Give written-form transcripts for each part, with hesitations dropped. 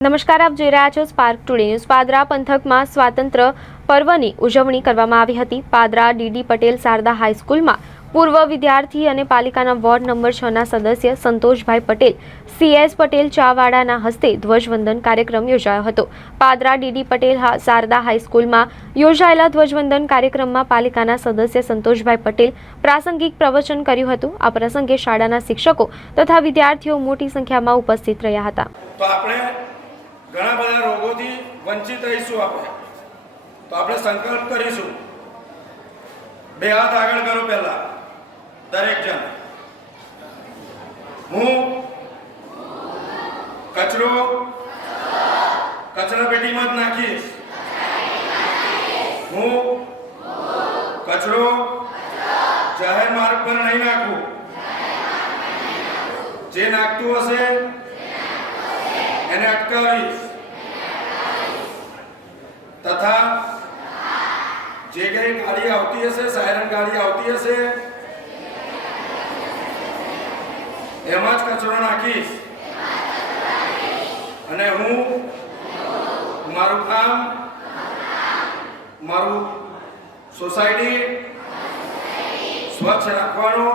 નમસ્કાર, આપ જોઈ રહ્યા છો સ્પાર્ક ટુડે ન્યૂઝ। પાદરા પંથકમાં સ્વાતંત્ર્ય પર્વની ઉજવણી કરવામાં આવી હતી। પાદરા ડીડી પટેલ શારદા હાઈસ્કૂલમાં પૂર્વ વિદ્યાર્થી અને પાલિકાના વોર્ડ નંબર 6 ના સદસ્ય સંતોષભાઈ પટેલ CS પટેલ ચાવાડાના હસ્તે ધ્વજવંદન કાર્યક્રમ યોજાયો હતો। પાદરા ડીડી પટેલ શારદા હાઈસ્કૂલમાં યોજાયેલા ધ્વજવંદન કાર્યક્રમમાં પાલિકાના સદસ્ય સંતોષભાઈ પટેલ પ્રાસંગિક પ્રવચન કર્યું હતું। આ પ્રસંગે શાળાના શિક્ષકો તથા વિદ્યાર્થીઓ મોટી સંખ્યામાં ઉપસ્થિત રહ્યા હતા। ઘણા બધા રોગોથી વંચિત રહીશું આપણે, તો આપણે સંકલ્પ કરીશું। બે હાથ આગળ કરો પહેલા દરેક જણ। હું કચરો કચરાપેટીમાં જ નાખીશ। હું કચરો જાહેર માર્ગ પર નહીં નાખું। જે નાખતું હશે એને અટકાવીશ તથા જે કઈ ગાડી આવતી હશે, સાયરન ગાડી આવતી હશે, એમાં જ કચરો નાખીશ। અને હું મારું કામ, મારું સોસાયટી સ્વચ્છ રાખવાનો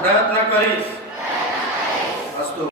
પ્રયત્ન કરીશ। અસ્તુ।